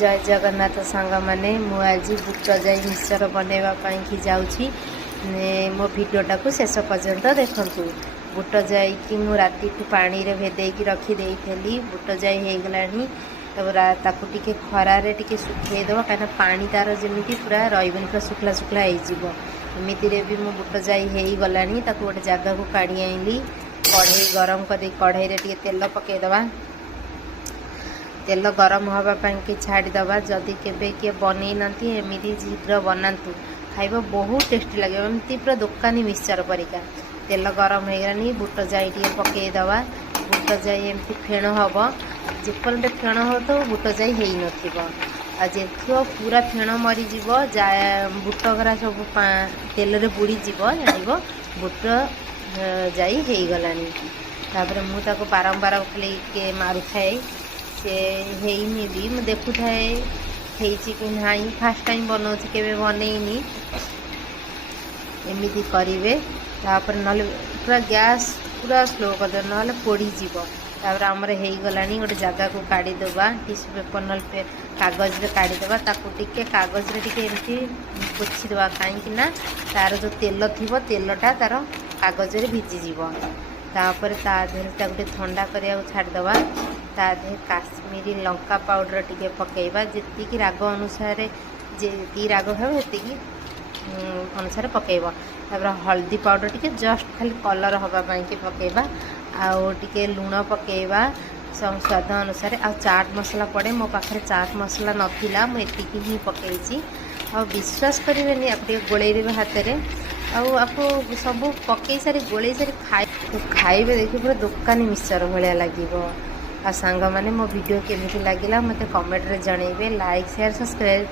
जय जगन्नाथ सांग मैंने मुझे बुट जाई मिक्सचर बनवाई जाऊँगी मो भिडटा को शेष पर्यंत देखूँ। बुट जाई कि मु राति पानी रे भेदेकी रखीदे बुट जाई हो गला ताकू टिके खरारे टिके सुखेदेव कहीं पानी तार जमी पूरा रही पूरा शुखला शुखला होमती भी मो बुट जाई हो गला गोटे जगह को काढ़ी आईली कढ़ई गरम कर कढ़ई टे तेल पकईदे तेल गरम हाँपाई कि छाड़ीदे जदि केवे किए बनई ना एमती शीघ्र बनातु खाइब बहुत टेस्टी लगे एमती पूरा दुकानी मिक्सचर परिका। तेल गरम हो गलानी बुट जाई टे पकईदे बुट जाई एमती फेण हम जेपर्यंत फेण हो तो बुट जाई हो न देखो पूरा फेण मरीज बुट गरा सब तेल बुड़ीज जान बुट जाई हो गलानी। तापर मुझे बारंबार खाली मारू थाए से हेनी भी मुझे देखु थाए कि ना फास्ट टाइम बनाऊँ के बनईनी एमती करेंगे। तापर ना पूरा गैस पूरा स्लो करदे ना पोड़ीज तापर आमर हो गलानी गोटे जगह को काढ़ीदेवा टिश्यू पेपर ना कागज काढ़ीदेवा ताकू टिके कागज टिके एमती पोछीदेवा कहीं तार जो तेल थी तेलटा तार कागज भिजिज तापर ता देहटा गोटे ठंडा करा छाड़देवा ता देह काश्मीरी लंका पाउडर टिके पकेबा जी राग अनुसार जी राग खाए से अनुसार पकेब। तापर हल्दी पाउडर टिके जस्ट खाली कलर हाँपाई कि पकेबा आउ टिके लुण पकेबा सब स्वाद अनुसार आ चाट मसला पड़े मो पाखे चाट मसला नाला मुझे ही पकई आ विश्वास करेंगे आप गोलैबे हाथ में आपको सब पकई सारी गोलई सारी खाइबे देखिए पूरा दुकानी मिक्सचर भाया लगे। आ सांग मैंने मो वीडियो केमिति लगिला मते कमेंट रे जणेबे लाइक शेयर सब्सक्राइब।